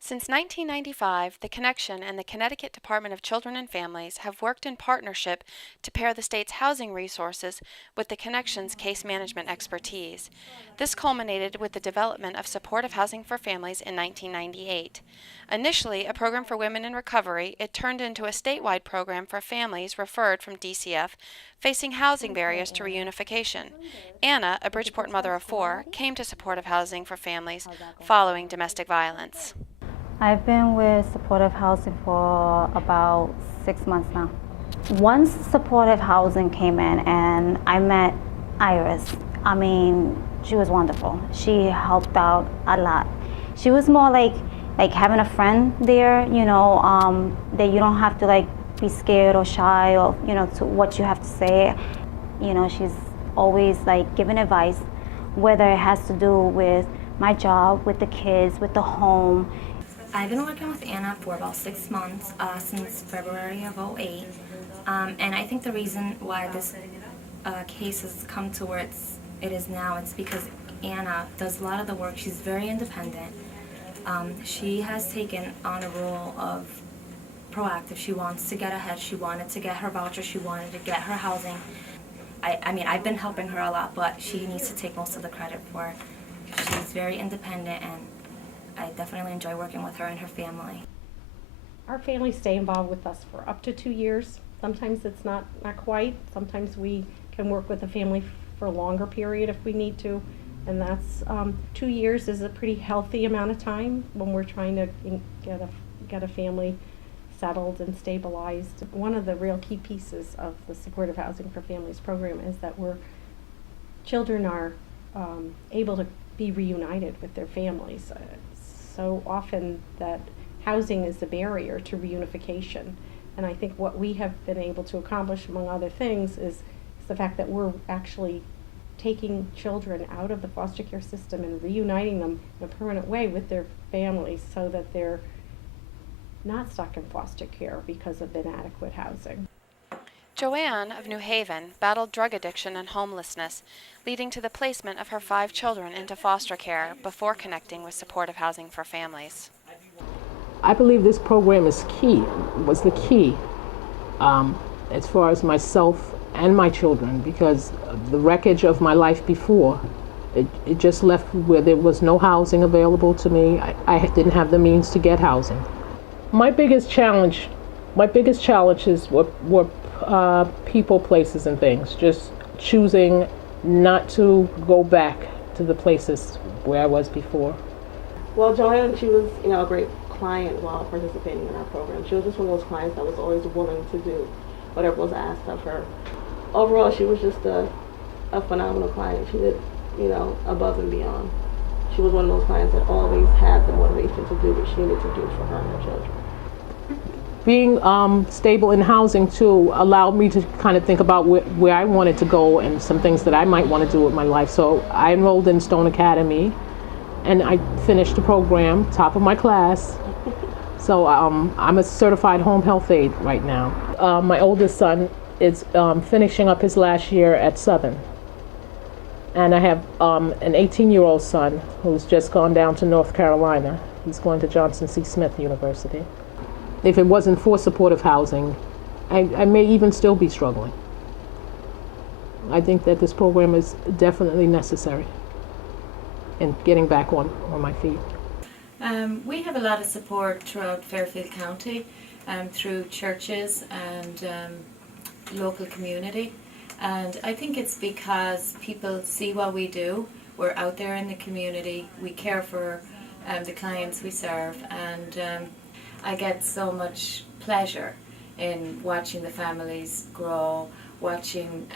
Since 1995, the Connection and the Connecticut Department of Children and Families have worked in partnership to pair the state's housing resources with the Connection's case management expertise. This culminated with the development of supportive housing for families in 1998. Initially a program for women in recovery, it turned into a statewide program for families referred from DCF facing housing barriers to reunification. Anna, a Bridgeport mother of four, came to supportive housing for families following domestic violence. I've been with supportive housing for about 6 months now. Once supportive housing came in and I met Iris, she was wonderful. She helped out a lot. She was more like having a friend there, that you don't have to be scared or shy or, to what you have to say. She's always giving advice, whether it has to do with my job, with the kids, with the home. I've been working with Anna for about 6 months, since February of '08, and I think the reason why this case has come to where it is now, it's because Anna does a lot of the work. She's very independent. She has taken on a role of proactive. She wants to get ahead. She wanted to get her voucher. She wanted to get her housing. I've been helping her a lot, but she needs to take most of the credit for it. She's very independent, and I definitely enjoy working with her and her family. Our families stay involved with us for up to 2 years. Sometimes it's not quite. Sometimes we can work with a family for a longer period if we need to. And that's 2 years is a pretty healthy amount of time when we're trying to get a family settled and stabilized. One of the real key pieces of the Supportive Housing for Families program is that children are able to be reunited with their families. So often that housing is the barrier to reunification. And I think what we have been able to accomplish, among other things, is the fact that we're actually taking children out of the foster care system and reuniting them in a permanent way with their families so that they're not stuck in foster care because of inadequate housing. Joanne of New Haven battled drug addiction and homelessness, leading to the placement of her 5 children into foster care before connecting with supportive housing for families. I believe this program was the key, as far as myself and my children, because the wreckage of my life before, it just left where there was no housing available to me. I didn't have the means to get housing. My biggest challenge is were people, places, and things. Just choosing not to go back to the places where I was before. Well, Joanne, she was, a great client while participating in our program. She was just one of those clients that was always willing to do whatever was asked of her. Overall, she was just a phenomenal client. She did, above and beyond. She was one of those clients that always had the motivation to do what she needed to do for her and her children. Being stable in housing, too, allowed me to kind of think about where I wanted to go and some things that I might want to do with my life. So I enrolled in Stone Academy, and I finished the program, top of my class. So I'm a certified home health aide right now. My oldest son is finishing up his last year at Southern. And I have an 18-year-old son who's just gone down to North Carolina. He's going to Johnson C. Smith University. If it wasn't for supportive housing, I may even still be struggling. I think that this program is definitely necessary in getting back on my feet. We have a lot of support throughout Fairfield County, through churches and local community. And I think it's because people see what we do. We're out there in the community. We care for the clients we serve, and I get so much pleasure in watching the families grow, watching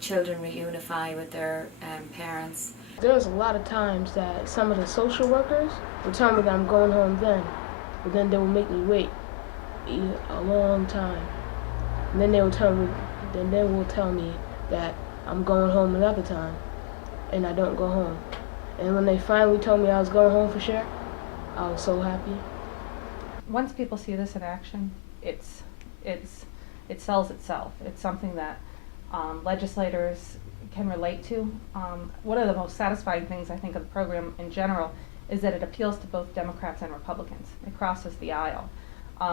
children reunify with their parents. There's a lot of times that some of the social workers will tell me that I'm going home then, but then they will make me wait a long time. And then they will tell me that I'm going home another time, and I don't go home. And when they finally told me I was going home for sure, I was so happy. Once people see this in action, it sells itself. It's something that legislators can relate to. One of the most satisfying things I think of the program in general is that it appeals to both Democrats and Republicans. It crosses the aisle.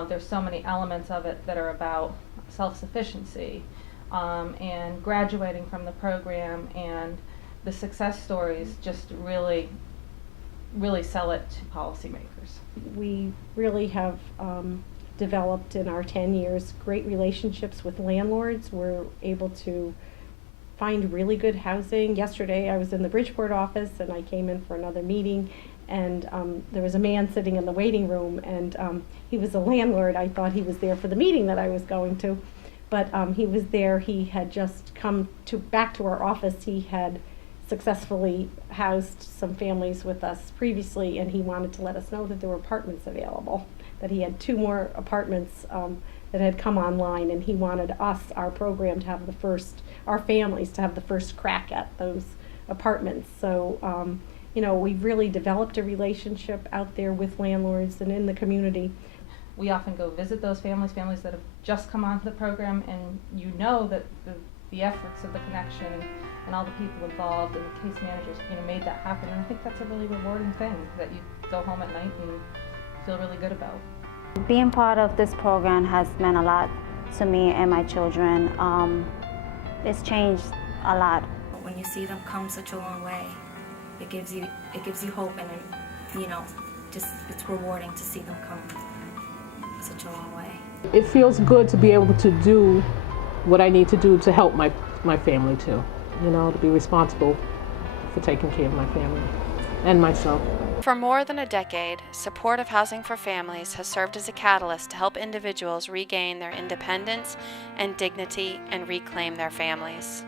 There's so many elements of it that are about self-sufficiency and graduating from the program, and the success stories just really sell it to policymakers. We really have developed in our 10 years great relationships with landlords. We're able to find really good housing. Yesterday I was in the Bridgeport office and I came in for another meeting, and there was a man sitting in the waiting room, and he was a landlord. I thought he was there for the meeting that I was going to, but he was there. He had just come back to our office. He had successfully housed some families with us previously, and he wanted to let us know that there were apartments available, that he had 2 more apartments that had come online, and he wanted us, our program, to have our families to have the first crack at those apartments. So, you know, we've really developed a relationship out there with landlords and in the community. We often go visit those families that have just come onto the program, and you know that the efforts of the connection and all the people involved and the case managers, you know, made that happen. And I think that's a really rewarding thing that you go home at night and feel really good about. Being part of this program has meant a lot to me and my children. It's changed a lot. When you see them come such a long way, it gives you hope, and you know, just it's rewarding to see them come such a long way. It feels good to be able to do what I need to do to help my family too. You know, to be responsible for taking care of my family and myself. For more than a decade, supportive housing for families has served as a catalyst to help individuals regain their independence and dignity and reclaim their families.